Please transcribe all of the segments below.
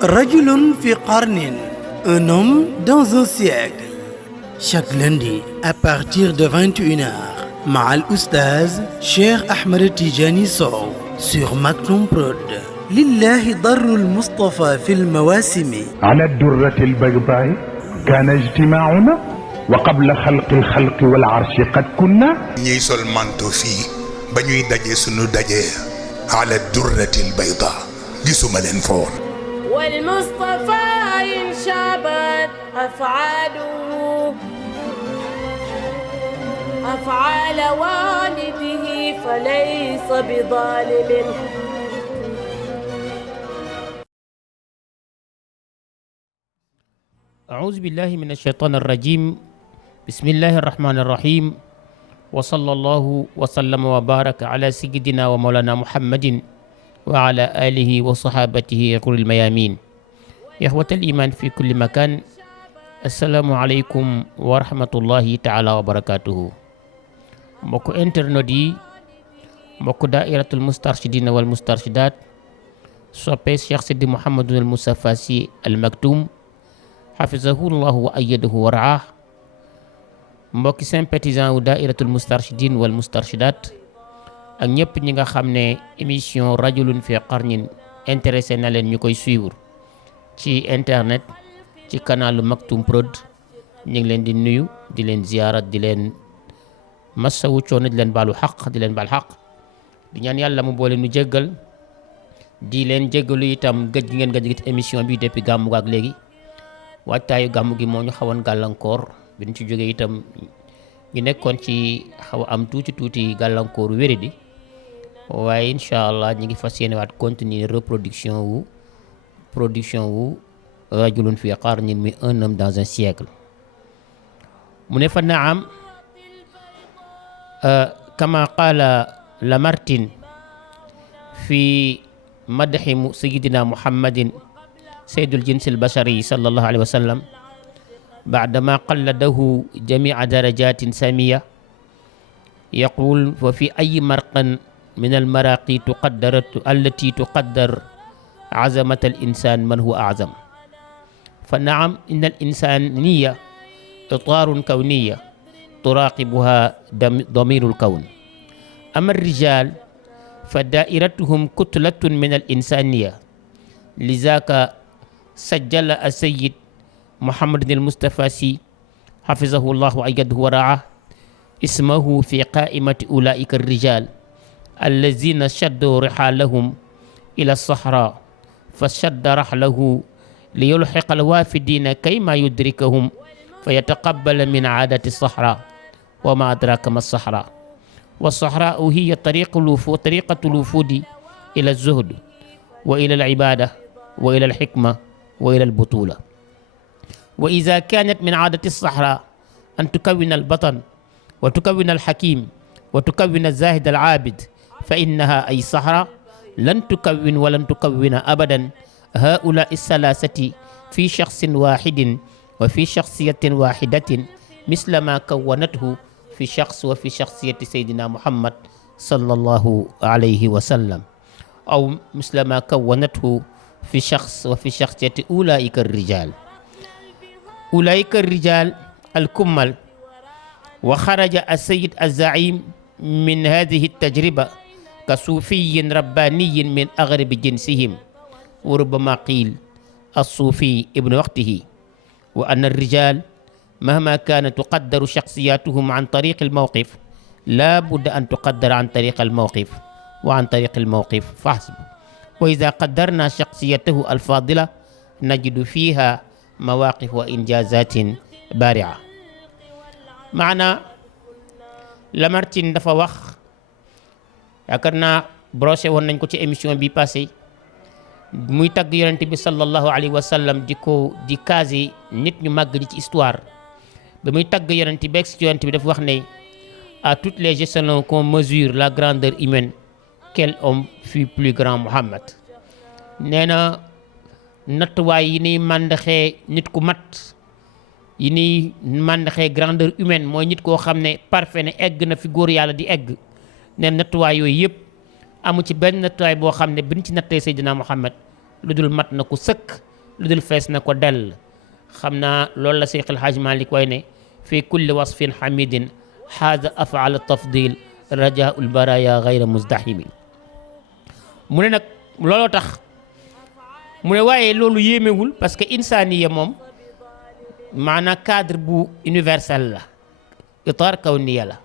Rajulun fi qarnin, un homme dans un siècle. Chaque lundi à partir de 21h, Ma'al Oustaz Cheikh Ahmed Tijani Sow sur Maktoum Prod. Lillahi darrul Mustafa fil mawasimi. على الدرة البيضاء كان اجتماعنا وقبل خلق الخلق والعرش قد كنا. ñuy sol manto fii ba ñuy daje sunu daje على الدرة البيضاء gisuma leen foon. والمصطفى إن شابت أفعاله أفعال والده فليس بظالم. أعوذ بالله من الشيطان الرجيم. بسم الله الرحمن الرحيم. وصلى الله وسلم وبارك على سيدنا ومولانا محمد وعلى آله وصحابته غر الميامين. إخوة الإيمان في كل مكان، السلام عليكم ورحمة الله تعالى وبركاته. mbokk internet yi, mbokk daa'iratul mustarshidin wal mustarshidat, soppe Cheikh Sidi Mouhamadul Moustapha Sy Al Maktoum hafizahullahu wa ayyadahu wa ra'ah, mbokki sympathisant wu daa'iratul mustarshidin wal mustarshidat ak ñëpp ñi nga xam ne émission rajulun fi qarnin intéressé na leen ñu koy suivre ci internet ci kanalu Maktoum Prod. ñu ngi leen di nuyu, di leen ziyaara, di leen masawu coono, di leen baalu xaq, di leen baal xaq, di ñaan yàlla mu boole nu jéggal, di leen jéggalu itam gëj gi ngeen gëj ci émission bi depuis gàmmu ak léegi. waajtaayu gàmmu gi moo ñu xawoon gàllankoor, bi ñu ci jógee itam ñu nekkoon ci xaw a am tuuti gàllankooru wéradi, waaye incha allah ñu ngi fas yéene waat continuer reproduction wu rajulun fi qarnin mi un homme dans un siècle. mu ne fa naam kama qaala Lamartine fi madhi sayyidina Muhammadin sayyidul jinsil bashari sallallahu alayhi wa sallam بعدما قلده جميع درجات سامية، يقول: وفي أي مرق من المراقي التي تقدر عظمة الإنسان من هو أعظم. فنعم إن الإنسانية إطار كونية تراقبها ضمير الكون. أما الرجال فدائرتهم كتلة من الإنسانية، لذاك سجل السيد محمد المصطفى سي حفظه الله وأيده ورعاه اسمه في قائمة أولئك الرجال الذين شدوا رحالهم إلى الصحراء، فشد رحله ليلحق الوافدين كيما يدركهم فيتقبل من عادة الصحراء. وما أدراك ما الصحراء؟ والصحراء هي طريقة الوفود إلى الزهد وإلى العبادة وإلى الحكمة وإلى البطولة. وإذا كانت من عادة الصحراء أن تكون البطن وتكون الحكيم وتكون الزاهد العابد، فإنها أي صحراء لن تكون ولن تكون أبدا هؤلاء الثلاثة في شخص واحد وفي شخصية واحدة، مثل ما كونته في شخص وفي شخصية سيدنا محمد صلى الله عليه وسلم، أو مثل ما كونته في شخص وفي شخصية أولئك الرجال. أولئك الرجال الكمل. وخرج السيد الزعيم من هذه التجربة كصوفي رباني من أغرب جنسهم، وربما قيل الصوفي ابن وقته. وأن الرجال مهما كانت تقدر شخصياتهم عن طريق الموقف، لا بد أن تقدر عن طريق الموقف وعن طريق الموقف فحسب. وإذا قدرنا شخصيته الفاضلة نجد فيها مواقف وإنجازات بارعة. معنا Lamartine dafa wax, yaakaar naa broché woon nañ ko ci émission bi passé, muy tagg yonent bi sallallahu alayhi wa sallam di casé nit ñu màgg ci histoire. ba muy tagg yonent bi ci yonent bi dafa wax ne à toutes les échelons qu'on mesure la grandeur humaine, quel homme fut plus grand Muhammad. nee na nattuwaay yi niy màndaxee nit ku mat, yi niy màndaxee grandeur humaine, mooy nit koo xam ne parfait ne egg na fi góor yàlla di egg. nee nattuwaay yooyu yëpp amu ci benn nattuwaay boo xam ne biñ ci nattee Seydina Muhammad lu dul mat na ko sëkk lu dul fees na ko dell. xam naa loolu la Seex El Hadj Malick way ne fi kulli wasfin hamidin haada afaala tafdil rajaul baraya gayra muzdahimi. mu ne nag looloo tax mu ne waaye loolu yéemewul parce que insaniya moom maanaam cadre bu universel la, itaar kawniya la.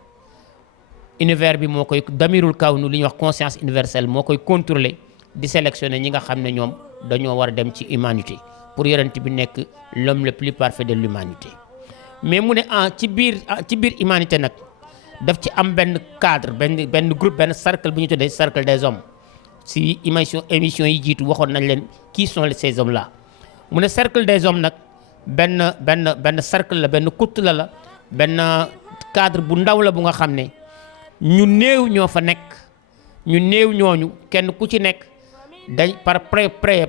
univers bi moo koy damirul kawnu li ñuy wax conscience universelle moo koy contrôler di sélectionner ñi nga xam ne ñoom dañoo war a dem ci humanité pour yonent bi nekk l'homme le plus parfait de l'humanité. mais mu ne ci biir humanité nag daf ci am benn cadre benn groupe benn cercle bu ñu tuddee cercle des hommes. si émission yi jiitu waxoon nañ leen qui sont ces hommes là. mu ne cercle des hommes nag benn cercle la, benn kutt la benn cadre bu ndaw la bu nga xam ne ñu néew ñoo fa nekk. ñu néew ñooñu kenn ku ci nekk dañ par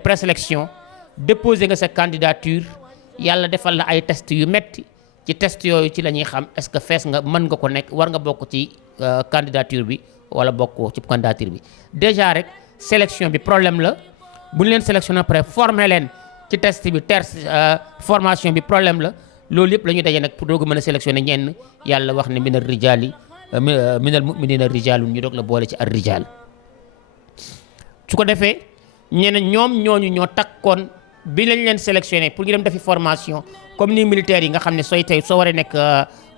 présélection déposer nga sa candidature, yàlla defal la ay test yu metti. ci test yooyu ci la ñuy xam est-ce que fees nga mën nga ko nekk war nga bokk ci candidature bi wala bokkoo ci candidature bi. déjà rek sélection bi problème la bu ñu leen sélectionné après former leen ci test bi formation bi problème la. loolu yëpp la ñuy daje nag pour doog a mën a sélectionné ñenn. yàlla wax ne minal rijaali minal mu'minina rijaalun ñu doog la boole ci ar rijaal. su ko defee ñeneen ñooñu ñoo takkoon bi lañ leen sélectionné pour ñu dem defi formation comme ni militaires yi nga xam ne soo waree nekk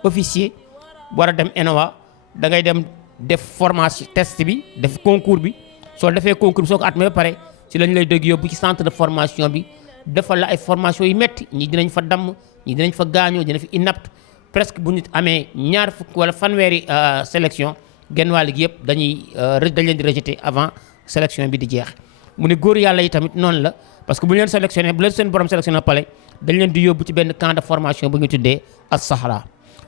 officier war a dem ENOA da ngay dem def formation test bi def concours bi. soo defee concours bi soo ko atmee ba pare ci lañ lay dégg yóbbu ci centre de formation bi defal la ay formation yu metti ñi dinañ fa damm ñi dinañ fa gaañoo dina fi inapte presque bu nit amee ñaar fukk wala fanweeri sélection genn wàll gi yëpp dañ leen di rejeter avant sélection bi di jeex. mu ne góor yàlla yi tamit noonu la parce que bu ñu leen sélectionné bu leen seen borom sélectionné pale dañ leen di yóbbu ci benn camp de formation bu ñu tuddee as Sahara.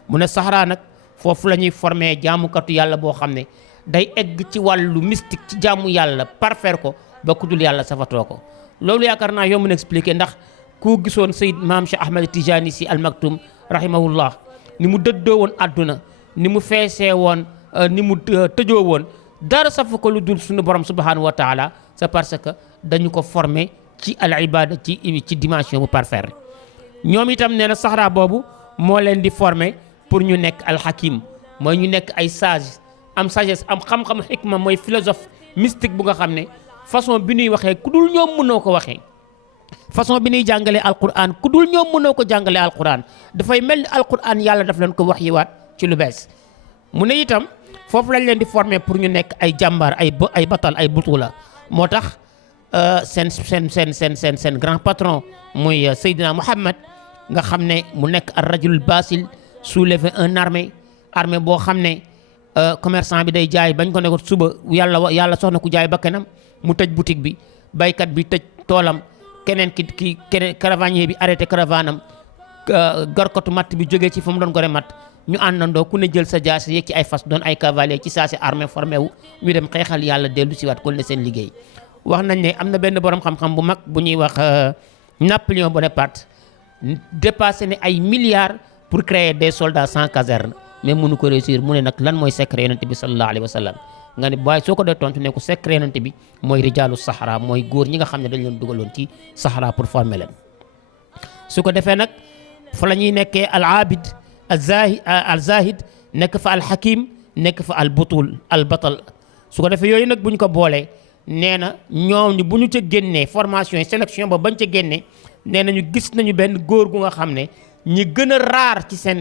mu ne Sahara nag foofu la ñuy formé jaamukatu yàlla boo xam ne day egg ci wàllu mystique ci jaamu yàlla parfaire ko ba ku dul yàlla safatoo ko. loolu yaakaar naa yomb na expliqué ndax ku gisoon Seyd Maam Cheikh Ahmed Tijani Sy Al Maktoum rahimahullah ni mu dëddoo woon àdduna ni mu feesee woon ni mu tëjoo woon dara safu ko lu dul suñu borom subhanahu wa taala. c'est parce que dañu ko formé ci al ibada ci dimension bu parfaire. ñoom itam nee na Sahara boobu moo leen di formé pour ñu nekk al hakim mooy ñu nekk ay sage am sagesse am xam-xam hikma mooy philosophe mystique bu nga xam ne façon bi ñuy waxee ku dul ñoom mënoo ko waxee. façon bi ñuy jàngalee alquran ku dul ñoom mënoo ko jàngalee alquran dafay mel ni alquran yàlla daf leen ko wax yiwaat ci lu bees. mu ne itam foofu lañ leen di formé pour ñu nekk ay jàmbaar ay batal ay butula. moo tax seen grand patron muy Seydina Muhammad nga xam ne mu nekk ar rajul basil soulever un armée boo xam ne commerçant bi day jaay bañ ko ne ko suba yàlla soxna ku jaay ba kanam mu tëj boutique bi baykat bi tëj toolam keneen caravanier bi arrêté caravanam gorkatu matt bi jógee ci fa mu doon gore matt ñu àndandoo ku ne jël sa jaasi yéeg ci ay fas doon ay cavalier ci saa si armée formé wu ñu dem xeexal yàlla dellu si waat kon ne seen liggéey. wax nañ ne am na benn borom xam-xam bu mag bu ñuy wax Napoléon Bonaparte dépassé ne ay milliards pour créer des soldats sans caserne mais mënu ko réussir. mu ne nag lan mooy secret yonent bi sallallahu alayhi wa sallam nga ne waaye soo ko dee tontu ne ko secret yonent bi mooy rijaalu Sahara mooy góor ñi nga xam ne dañ leen dugaloon ci Sahara pour former leen. su ko defee nag fa la ñuy nekkee al abid al zahid nekk fa al hakim nekk fa al butul al batal. su ko defee yooyu nag bu ñu ko boolee nee na ñoom bu ñu ca génnee formation yi sélection ba bañ ca génnee nee na ñu gis nañu benn góor gu nga xam ne ñi gën a raar ci seen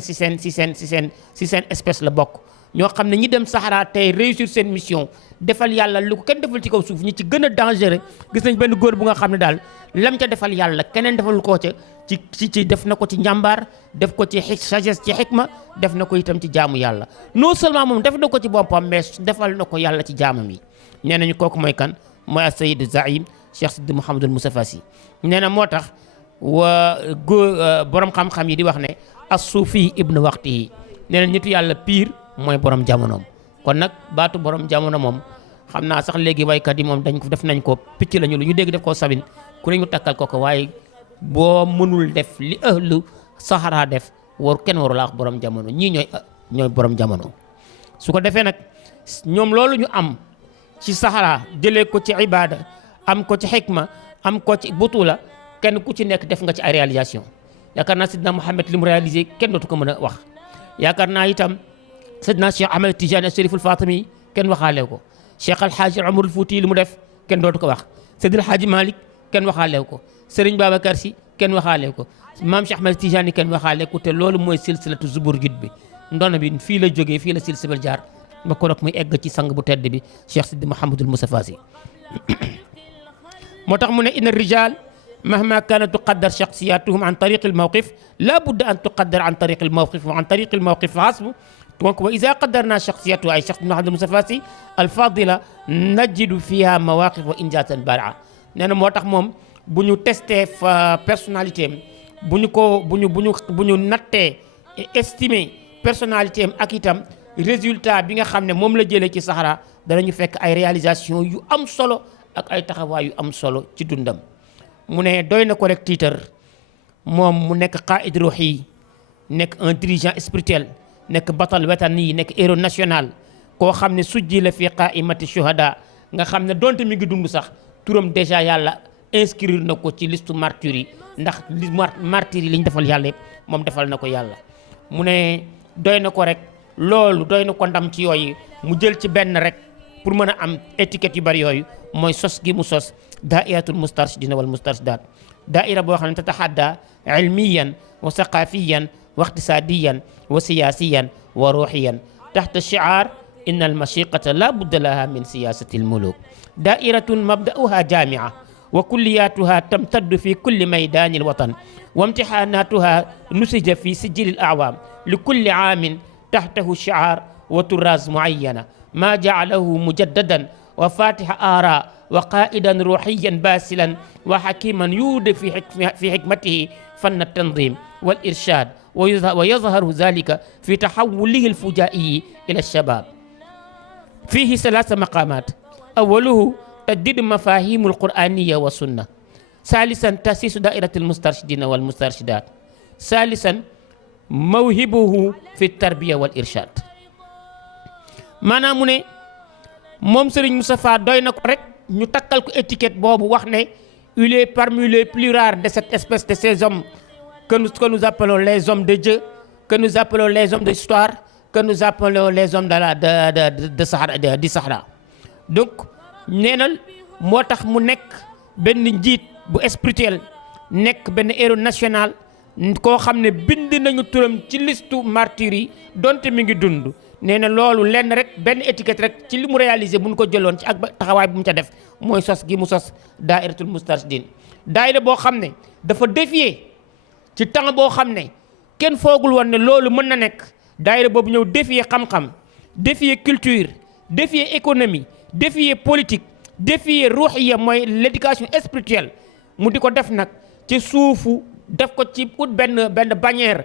espèce la bokk. ñoo xam ne ñi dem Sahara tey réussir seen mission defal yàlla lu ko kenn defal ci kaw suuf ñi ci gën a dangereux gis nañ benn góor bu nga xam ne daal lam ca defal yàlla keneen defal ko ca ci def na ko ci njàmbaar def ko ci sagesse ci xikma def na ko itam ci jaamu yàlla. non seulement moom def na ko ci boppam mais defal na ko yàlla ci jaamam yi. nee nañu kooku mooy kan mooy as-Sayyid Zaïm Cheikh Sidi Mouhamadul Moustapha Sy. nee na moo tax borom xam-xam yi di wax ne as-Sufi ibnu waqtihi nee na nitu yàlla pire mooy borom jamonoom. kon nag baatu borom jamono moom xam naa sax léegi waykat yi moom dañ ko def nañ ko picc lañu lu ñu dégg def koo sabin ku ne ñu takkal ko waaye boo mënul def li ahlu Sahara def kenn waru laa wax borom jamono ñii ñooy borom jamono. su ko defee nag ñoom loolu ñu am ci Sahara jëlee ko ci ibada am ko ci xikma am ko ci butula kenn ku ci nekk def nga ci ay réalisation yaakaar naa Seydina Mouhamed li mu réalisé kenn dootu ko mën a wax yaakaar naa itam Seydina Cheikh Ahmed Tidiane Chérif al Fatimi kenn waxaale ko Cheikh Al Hadj Omar al Fouti li mu def kenn dootu ko wax Seydi El Hadji Malick kenn waxaale ko Serigne Babacar Sy kenn waxaale ko Maam Cheikh Ahmed Tidiane kenn waxaale ko te loolu mooy silsilatu Zuburjud bi ndono bi fii la jógee fii la silsibal jaar ba ko nag muy egg ci sang bu tedd bi Cheikh Sidi Mouhamadul Moustapha Sy moo tax mu ne inna rijal mahma kanat tuqaddar shakhsiyatuhum an tariq al mawqif la budda an tuqaddar an tariq al mawqif wa an tariq al mawqif hasbu donc wa ida qaddarna shakhsiyatu ay Cheikh Mouhamadul Moustapha Sy al fadila najidu fiha mawaqif wa injatan baraa nee na moo tax moom bu ñu testé personnalité am bu ñu nattee estimé personnalité am ak itam résultat bi nga xam ne moom la jëlee ci Sahara danañu fekk ay réalisation yu am solo ak ay taxawaay yu am solo ci dundam mu ne doy na ko rek tiitar moom mu nekk qaïd ruuhi nekk un dirigeant spirituel nekk batal watani nekk héros national koo xam ne sujji la fi qaimati shuhada nga xam ne donte mi ngi dund sax turam déjà yàlla inscrire na ko ci liste martyrs yi ndax martyrs yi li ñu defal yàlla yëpp moom defal na ko yàlla mu ne doy na ko rek loolu doy na ko ndam ci yooyu mu jël ci benn rek pour mën a am étiquette yu bari yooyu mooy sos gi mu sos daairatul mustarshidina wal mustarshidat daaira boo xam ne tataxadda ilmiyan wa saqafiyan wa iqtisadiyan wa siyasiyan wa ruhiyan taxta shi'ar inna al mashiqata la budda laha min siyasati al muluk dairatun mabda'uha jamia wa kulliyatuha tamtaddu fi kulli maydani al watan wa imtihanatuha nusija fi sijil al a'wam li kulli aamin taxtahu shi'ar wa turaz muayyana ما جعله مجددا وفاتح آراء وقائدا روحيا باسلا وحكيما يود في حكمته فن التنظيم والإرشاد ويظهر ذلك في تحوله الفجائي إلى الشباب فيه 3 مقامات أوله تجديد مفاهيم القرآنية والسنة ثالثا تأسيس دائرة المسترشدين والمسترشدات ثالثا موهبه في التربية والإرشاد maanaam mu ne moom Serigne Moustapha doy na ko rek ñu takkal ko étiquette boobu wax ne il est parmi les plus rares de cette espèce de ces hommes que nous appelons les hommes de Dieu que nous appelons les hommes de l'histoire que nous appelons les hommes de Sahara di Sahara donc nee na moo tax mu nekk benn njiit bu spirituel nekk benn héros national koo xam ne bind nañu turam ci listu martyrs yi donte mi ngi dund nee na loolu lenn rek benn étiquette rek ci li mu réalisé bu ñu ko jëloon ci ak taxawaay bu mu ca def mooy sos gi mu sos daairatul mustarshidin daayira boo xam ne dafa défier ci temps boo xam ne kenn foogul woon ne loolu mën na nekk daayira boobu ñëw défier xam-xam défier culture défier économie défier politique défier ruuxiya mooy l'éducation spirituelle mu di ko def nag ci suufu def ko ci ut benn bannière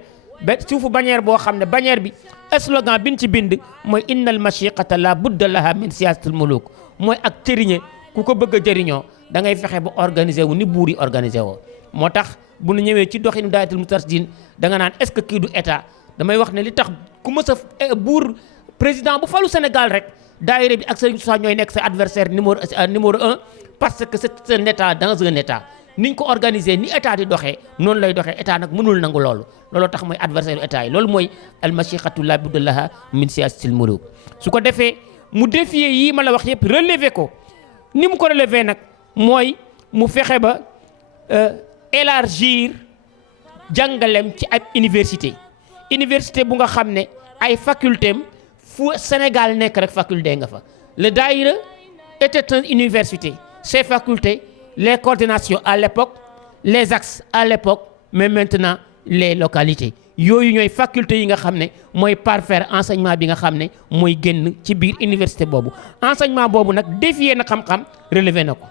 suufu bannière boo xam ne bannière bi slogan bi ñu ci bind mooy innal mashiqata la budda laha min siyasatil muluk mooy ak cëriñe ku ko bëgg a jëriñoo da ngay fexe ba organiser wu ni buur yi organiser woo moo tax bu ñu ñëwee ci doxinu daayatul mustarshidin da nga naan est-ce que kii du état damay wax ne li tax ku mës a buur président bu falu Sénégal rek daayira bi ak Serigne Moussa ñooy nekk sa adversaire numéro 1 parce que c'est un état dans un état niñ ko organiser ni état di doxee noonu lay doxee état nag mënul nangu loolu tax mooy adversaire état yi loolu mooy al mashiqatu la budda laha min siyasatil muluk su ko defee mu défier yii ma la wax yëpp relever ko ni mu ko relever nag mooy mu fexe ba élargir jàngalem ci ay université bu nga xam ne ay faculté am fu Sénégal nekk rek faculté nga fa le daïra était une université ses facultés les coordinations à l'époque les axes à l'époque mais maintenant les localités yooyu ñooy faculté yi nga xam ne mooy parfaire enseignement bi nga xam ne mooy génn ci biir université boobu enseignement boobu nag défier na xam-xam relevé na ko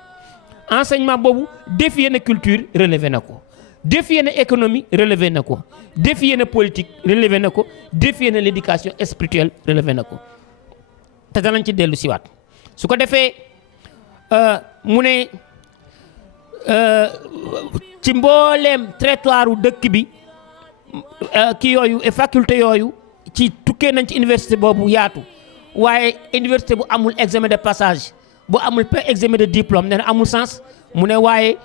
enseignement boobu défier na culture relevé na ko défier na économie relevé na ko défier na politique relevé na ko défier na l'éducation spirituelle relevé na ko te danañ ci dellu siwaat su ko defee mu ne ci mbooleem territoire u dëkk bi kii yooyu faculté yooyu ci tukkee nañ ci université boobu yaatu waaye université bu amul examen de passage bu amul examen de diplôme nee na amul sens mu ne waaye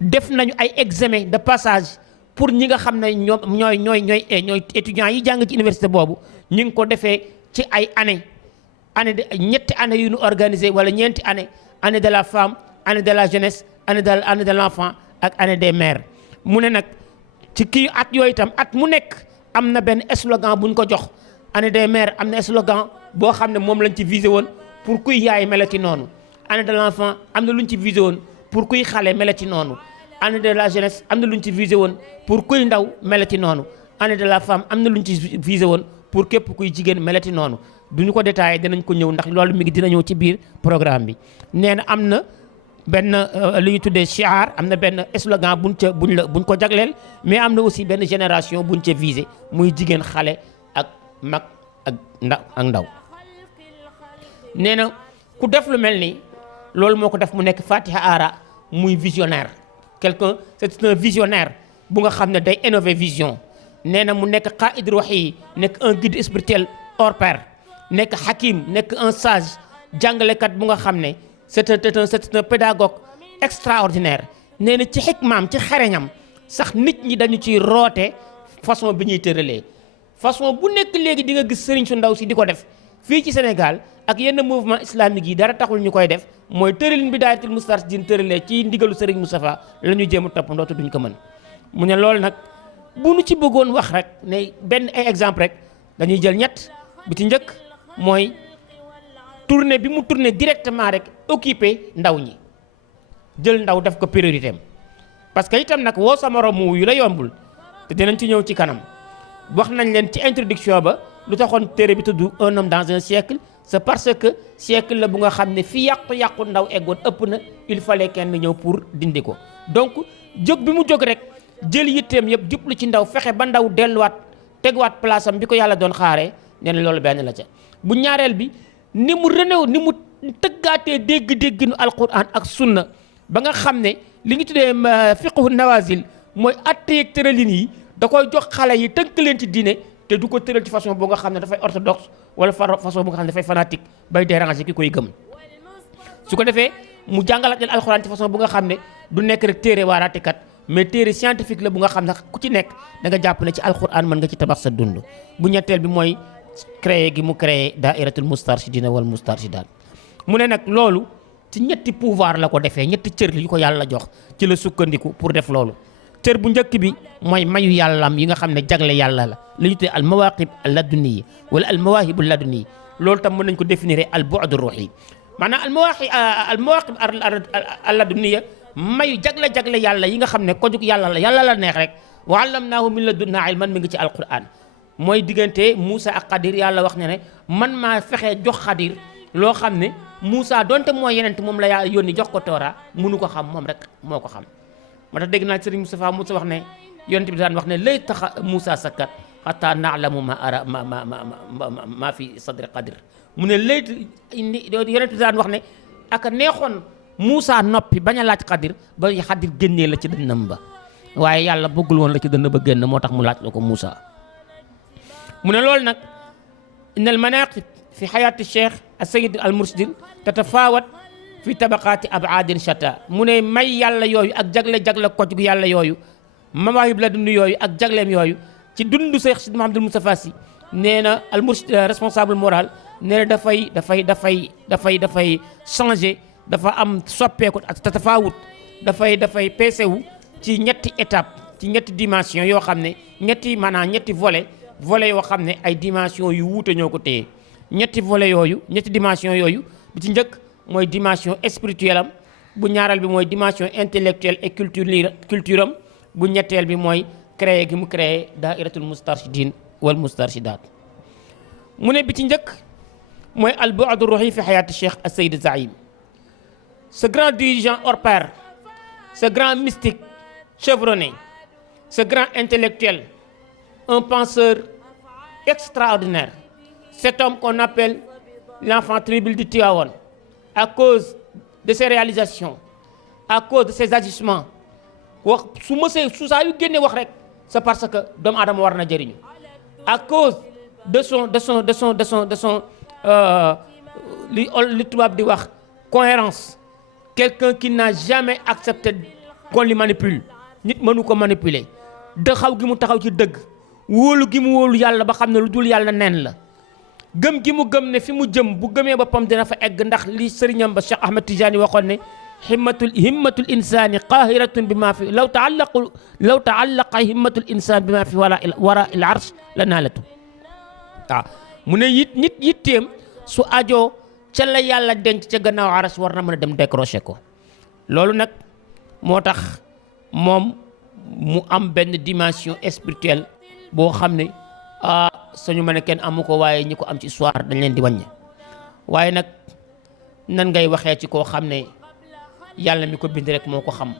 def nañu ay examen de passage pour ñi nga xam ne ñooy étudiants yi jàng ci université boobu ñu ngi ko defee ci ay ñetti année yu ñu organisé wala ñeenti année de la femme, année de la jeunesse, année de l'enfant ak année des mères. mu ne nag ci kii at yooyu itam at mu nekk am na benn slogan buñ ko jox. année des mères am na slogan boo xam ne moom lañ ci visé woon pour kuy yaay mel ci noonu. année de l'enfant am na luñ ci visé woon pour kuy xale mel ci noonu. année de la jeunesse am na luñ ci visé woon pour kuy ndaw mel ci noonu. année de la femme am na luñ ci visé woon pour képp kuy jigéen mel ci noonu. duñu ko détaillé dinañ ko ñëw ndax loolu mi ngi dina ñëw ci biir programme bi. nee na am na benn li ñu tuddee shiar am na benn slogan buñ ko jagleel mais am na aussi benn génération buñ ca visé muy jigéen xale ak mag ak ndaw. nee na ku def lu mel ni loolu moo ko def mu nekk Fatiha Aara muy visionnaire quelqu'un c'est un visionnaire bu nga xam ne day innover vision. nee na mu nekk qaid ruhi nekk un guide spirituel hors pair nekk hakim nekk un sage jàngalekat bu nga xam ne c'est un pédagogue extraordinaire. nee na ci xikmaam ci xereñam sax nit ñi dañu ciy roote façon bi ñuy tëralee façon bu nekk léegi di nga gis sëriñ su ndaw si di ko def fii ci Sénégal ak yenn mouvement islamique yi dara taxul ñu koy def mooy tëralin Bidaayatul Moustarchidine tëralee ci ndigalu sëriñ Moustapha la ñu jéem a toppandoo te duñ ko mën. mu ne loolu nag bu nu ci bëggoon wax rek ne benn ay exemple rek dañuy jël ñett bi ci njëkk mooy tournée bi mu tourné directement rek occupé ndaw ñi jël ndaw def ko priorité am parce que itam nag woo sa morom mu yu la yombul te dinañ ci ñëw ci kanam wax nañ leen ci introduction ba lu taxoon téere bi tudd un homme dans un siècle c'est parce que siècle la bu nga xam ne fi yàqu ndaw eggoon ëpp na il fallait kenn ñëw pour dindi ko donc jóg bi mu jóg rek jël yitteem yëpp jublu ci ndaw fexe ba ndaw delluwaat teguwaat place am bi ko yàlla doon xaaree nee na loolu benn la ca. bu ñaareel bi ni mu tëggaatee dégg-dégginu alquran ak sunna ba nga xam ne li ñu tuddee fiqhu nawazil mooy atteeg tëralin yi da koy jox xale yi tënk leen ci diine te du ko tëral ci façon boo nga xam ne dafay orthodoxe wala façon bu nga xam ne dafay fanatique bay déranger ki koy gëm. su ko defee mu jàngalaat leen alquran ci façon bu nga xam ne du nekk rek téere waaraatekat mais téere scientifique la bu nga xam ne ku ci nekk da nga jàpp ne ci alquran mën nga ci tabax sa dund. bu ñetteel bi mooy créé gi mu créé daairatul Moustarchidina wal Moustarchidaat mu ne nag loolu ci ñetti pouvoir la ko defee ñetti cër yu ko yàlla jox ci la sukkandiku pour def loolu. cër bu njëkk bi mooy mayu yàllam yi nga xam ne jagle yàlla la li ñu tuddee al mawaqib al ladunniya wala al mawahib al ladunniya loolu tam mën nañ ko définir al bu'd ruhi maanaam al mawaqib al ladunniya mayu jagle yàlla yi nga xam ne ko jug yàlla la neex rek wa allamnaahu min ladunnaa ilman mi ngi ci alquran mooy diggante Moussa ak Xadir yàlla wax ne man maa fexe jox Xadir loo xam ne Moussa donte mooy yeneen moom la yàlla yónni jox ko Toora mënu ko xam moom rek moo ko xam. moo tax dégg naa Serigne Moustapha Moussa wax ne yonent bi daan wax ne lay tax Moussa sakkat xataa naalamu ma fi sadri Xadir mu ne lay yonent bi daan wax ne ak neexoon Moussa noppi bañ a laaj Xadir ba Xadir génnee la ci dënnam ba waaye yàlla bëggul woon la ci dënn ba génn moo tax mu laaj la ko Moussa. mu ne loolu nag innal manaqib fi xayaati cheikh as-sayyid al-murshid tatafaawat fi tabaqaati abaadin shatta mu ne may yàlla yooyu ak jagle ko gu yàlla yooyu mawaahib la dund yooyu ak jagleem yooyu ci dundu Cheikh Sidi Mouhamadul Moustapha Sy nee na al-murshid responsable moral nee na dafay changer dafa am soppeeku ak tatafaawut dafay peesewu ci ñetti étape ci ñetti dimension yoo xam ne ñetti volet yoo xam ne ay dimension yu wuute ñoo ko téye ñetti dimension yooyu bi ci njëkk mooy dimension spirituelle am bu ñaareel bi mooy dimension intellectuelle et culture am bu ñetteel bi mooy créé gi mu créé daairatul Moustarchidine wal Moustarchidaat mu ne bi ci njëkk mooy al bu'd ruhi fi hayati Cheikh as-Sayyid Zaïm ce grand dirigeant hors pair ce grand mystique chevronné ce grand intellectuel un penseur extraordinaire, cet homme qu'on appelle l'enfant terrible de Tivaouane, à cause de ses réalisations, à cause de ses agissements, c'est parce que doomu aadama war na jëriñu, à cause de son li tubaab di wax cohérence, quelqu'un qui n'a jamais accepté qu'on les manipule nit mënu ko manipuler taxaw gi mu taxaw ci dëgg wóolu gi mu wóolu yàlla ba xam ne lu dul yàlla nen la gëm gi mu gëm ne fi mu jëm bu gëmee boppam dina fa egg ndax li sëriñam ba Cheikh Ahmed Tidiane waxoon ne himmatul insani qahiratun bima fi law taallaqa himmatul insan bima fi wara il arsh la naalatu waaw mu ne nit yitteem su ajoo ca la yàlla denc ca gannaaw arsh war na mën a dem décrocher ko loolu nag moo tax moom mu am benn dimension spirituelle boo xam ne sañu mën a kenn amu ko waaye ñi ko am ci histoire dañ leen di wàññi waaye nag nan ngay waxee ci koo xam ne yàlla mi ko bind rek moo ko xam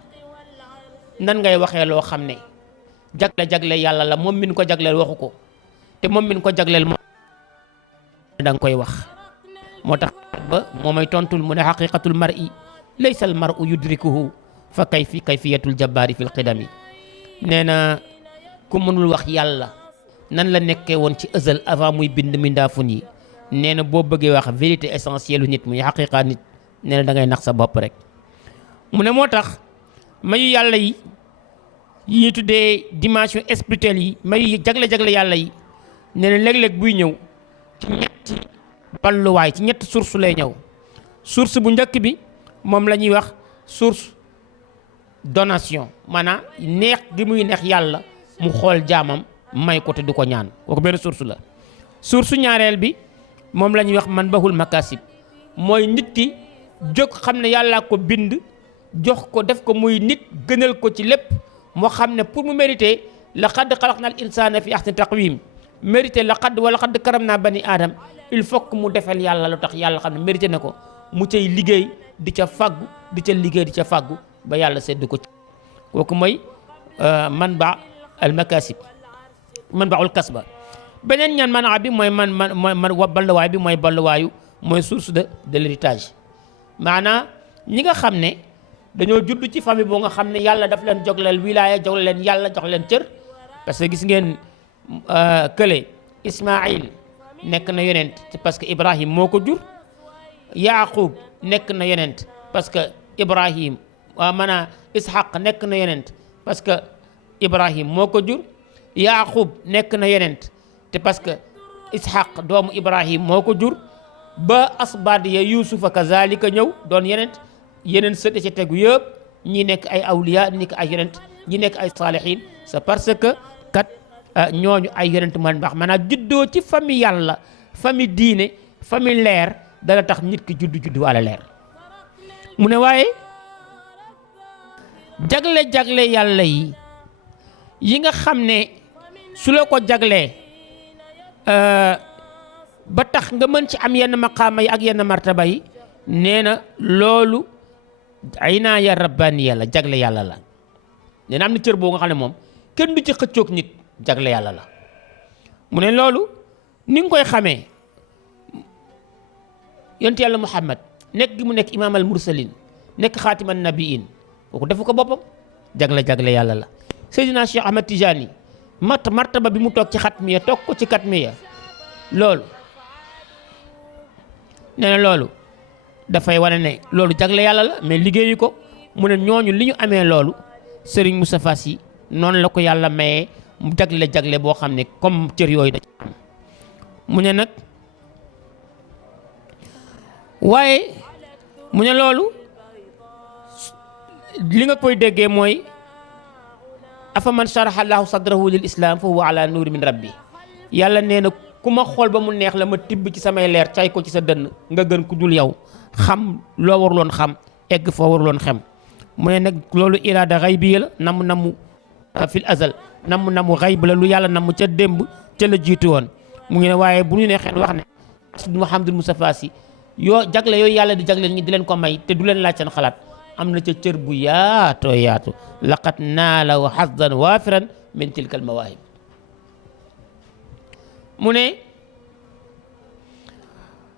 nan ngay waxee loo xam ne jagle yàlla la moom min ko jagleel waxu ko te moom min ko jagleel moom da nga koy wax moo tax ba moo may tontul mu ne xaqiqatul mar'i laysa al mar'u yudrikuhu fa kayfiyatul jabbaari fil qidami nee na ku mënul wax yàlla nan la nekkee woon ci ësal avant muy bind mindaafun yi nee na boo bëggee wax vérité essentielle u nit muy xaqiqa nit nee na da ngay nax sa bopp rek mu ne moo tax mayu yàlla yi ñuy tuddee dimension spirituelle yi mayu jagle yàlla yi nee na léeg-léeg buy ñëw ci ñetti balluwaay ci ñetti source lay ñëw source bu njëkk bi moom la ñuy wax source donation maanaam neex gi muy neex yàlla mu xool jaamam may ko te du ko ñaan kooku benn source la source ñaareel bi moom la ñuy wax man bahul makasib mooy nit ki jóg xam ne yàllaa ko bind jox ko def ko muy nit gënal ko ci lépp moo xam ne pour mu mériter laqad xalaqnal insana fi ahsani taqwim mériter laqad karamna bani adam il faut que mu defal yàlla lu tax yàlla xam ne mérité na ko mu cay liggéey di ca faggu di ca liggéey di ca faggu ba yàlla sedd ko ci kooku mooy man ba al makasib man ba ul kasba beneen ñaan manaa bi mooy balluwaay bi mooy balluwaayu mooy source de l'héritage maanaam ñi nga xam ne dañoo judd ci famille boo nga xam ne yàlla daf leen jogleel wilaaya jogle leen yàlla jox leen cër parce que gis ngeen kële Ismaïl nekk na yonent parce que Ibrahim moo ko jur Yaaqub nekk na yonent parce que Ibrahim maanaam Ishaq nekk na yonent parce que Ibrahim moo ko jur Yaaqub nekk na yonent te parce que Ishaq doomu Ibrahim moo ko jur ba asbaad ya Yuusufa kazalika ñëw doon yeneen sët ci tegu yëpp ñi nekk ay awliya ñi nekk ay yonent ñi nekk ay saalihin c'est parce que kat ñooñu ay yonent man baax maanaam juddoo ci famille yàlla famille diine famille leer dana tax nit ki juddu wala leer mu ne waaye jagle yàlla yi nga xam ne su la ko jaglee ba tax nga mën ci am yenn maqaama yi ak yenn martaba yi nee na loolu inaaya rabbaniya la jagle yàlla la nee na am na cër boo nga xam ne moom kenn du ci xëccoog nit jagle yàlla la mu ne loolu ni nga koy xamee yonent yàlla Muhammad nekk gi mu nekk imaam al mursalin nekk xaatim an nabiin kooku defu ko boppam jagle yàlla la Seydina Cheikh Ahmed Tijani martaba bi mu toog ci xatmiya toog ko ci katmiya loolu nee na loolu dafay wane ne loolu jagle yàlla la mais liggéeyu ko mu ne ñooñu li ñu amee loolu Serigne Moustapha Sy noonu la ko yàlla mayee mu jagle boo xam ne comme cër yooyu da ci am mu ne nag waaye mu ne loolu li nga koy déggee mooy afa man sharaha Allahu sadrahu lil islam fa huwa ala nuuri min rabbi yàlla nee na ku ma xool ba mu neex la ma tibb ci samay leer cay ko ci sa dënn nga gën ku dul yow xam loo waruloon xam egg foo waruloon xem mu ne nag loolu iraada xaybi la namu fil azal namu xayb la lu yàlla namu ca démb ca la jiitu woon mu ngi ne waaye bu ñu neexee wax ne Mouhamadul Moustapha Sy jagle yooyu yàlla di jagleel ñi di leen ko may te du leen laaj seen xalaat am na ca cër bu yaatu laqad naala wa xasdan waafiran min tilka al mawaahib mu ne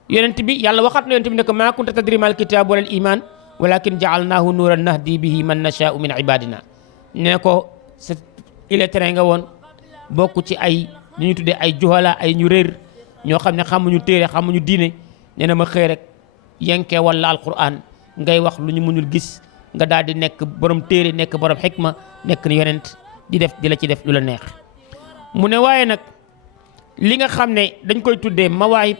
yonent bi yàlla waxat na yonent bi ne ko maa kunta tadri mal kitaab wala al iman walakin jaalnaahu nuuran nahdi bihi man nashaau min ibadina ne ko il est train nga woon bokk ci ay li ñu tuddee ay juhala ay ñu réer ñoo xam ne xamuñu téere xamuñu diine nee na ma xëy rek yenkee wala alquran ngay wax lu ñu mënul gis nga daal di nekk borom téere nekk borom xikma nekk ni yonent di la ci def lu la neex. mu ne waaye nag li nga xam ne dañ koy tuddee mawaahib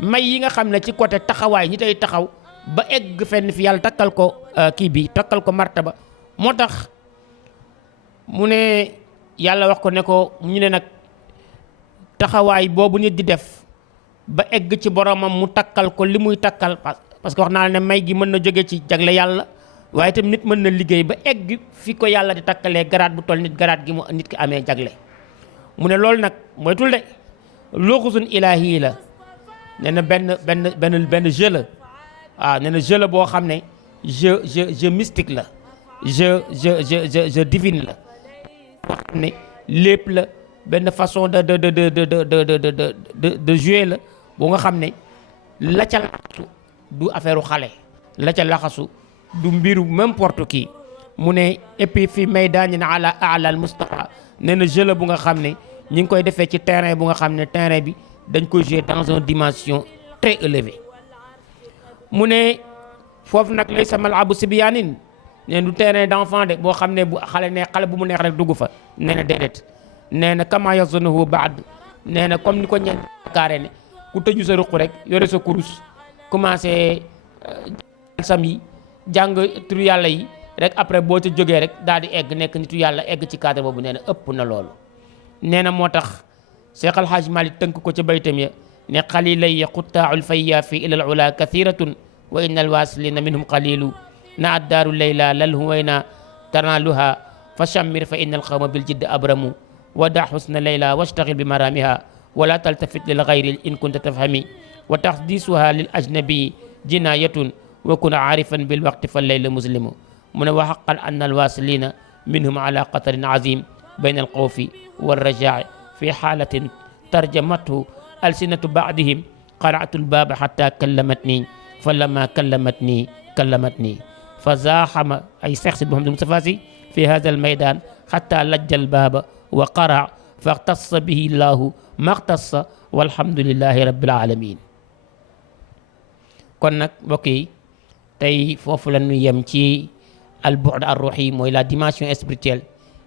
may yi nga xam ne ci côté taxawaay ñi tey taxaw ba egg fenn fi yàlla takkal ko kii bi takkal ko martaba moo tax mu ne yàlla wax ko ne ko ñu ne nag taxawaay boobu nit di def ba egg ci boromam mu takkal ko li muy takkal parce que wax naa la ne may gi mën na jóge ci jagle yàlla waaye itam nit mën na liggéey ba egg fi ko yàlla di takkalee garaat bu toll nit garaat gi mu nit ki amee jagle. mu ne loolu nag moytul de luxusun ilaahi la nee na benn jeu la waaw nee na jeu la boo xam ne jeu mystique la jeu divine la boo xam ne lépp la benn façon de jouer la boo nga xam ne la ca laxasu du affaire xale la ca laxasu du mbiru n'importe qui mu ne et puis fi maydaanin ala al Mustafa nee na jeu la bu nga xam ne ñi ngi koy defee ci terrain bu nga xam ne terrain bi dañ koy jouer dans une dimension très élevée. mu ne foofu nag lay sa malabu sibyaanin nee du terrain d'enfant de boo xam ne bu xale bu mu neex rek dugg fa nee na déedéet nee na kama yazunuhu baad nee na comme ni ko ñeen kaare ne ku tëju sa ruq rek yore sa kurus commencé sam yi jàng turu yàlla yi rek après boo ca jógee rek daal di egg nekk nitu yàlla egg ci cadre boobu nee na ëpp na loolu. nee na moo tax Cheikh Al Hadj Malick tënk ko ca baytam ya ne xalilay xuttaaul fayyaafi ila al ula kathiratun wa inna al wasilina minhum qalilu na addaaru layla lal huwayna tanaluha fa shammir fa inna al xawma bil jidd abramu wa da xusna layla washtagil bi maramiha wala taltafit lil gayri in kunta tafhami wa taxdisuha lil ajnabi jinayatun wa kun aarifan bil waqti fa layla muslimu mu ne wa xaqan anna al wasilina minhum ala qatarin azim bayna al xawfi wal rajaa fi xaalatin tarjamathu alsinatu baadihim qara'tu albaaba xatta kallamatni fa lama kallamatni fa zaaxama ay Seex Sidi Mouhamadou Moustapha Sy fi hada almaydan xatta lajja albaaba wa qara fa xtassa bihi llahu ma xtassa walhamdulillahi rabbil alamin. kon nag mbokk yi tey foofu la ñu yem ci al-bu'd ar-ruuhi mooy la dimension spirituelle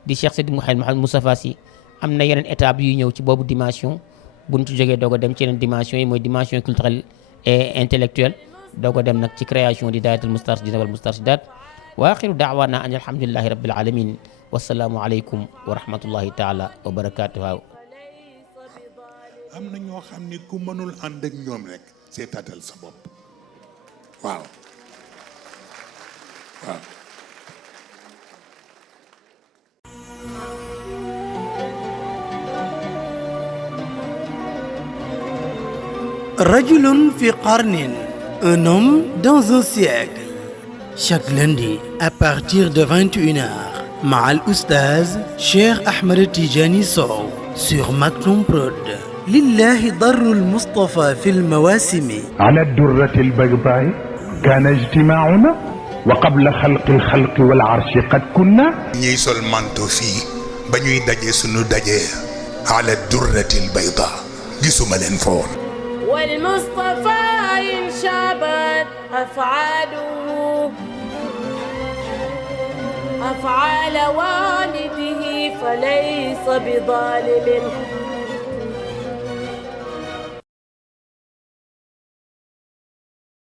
di Cheikh Sidi Mouhamadou Moustapha Sy. am na yeneen étape yu ñëw ci boobu dimension buñ ci jógee doog a dem ci yeneen dimension yi mooy dimension culturelle et intellectuelle doog a dem nag ci création di daayatul mustarshidina wal mustarshidat wa axiru daawana an alhamdulillahi rabbil alamin wasalaamu aleykum wa rahmatullahi taala wa barakatuhu. am na ñoo xam ne ku mënul ànd ak ñoom rek seetaatal sa bopp waaw. Rajulun fi qarnin, un homme dans un siècle. Chaque lundi à partir de 21h, Ma'al Oustaz Cheikh Ahmed Tidiane Sow sur Maktoum Prod. Lillahi darrul Mustafa fil mawasimi. على الدرة البيضاء كان اجتماعنا وقبل خلق الخلق والعرش قد كنا. ñiy sol manto fii ba ñuy daje sunu daje ala durratil bayda gisuma leen fa woon. والمصطفى إن شابت أفعاله أفعال والده فليس بظالم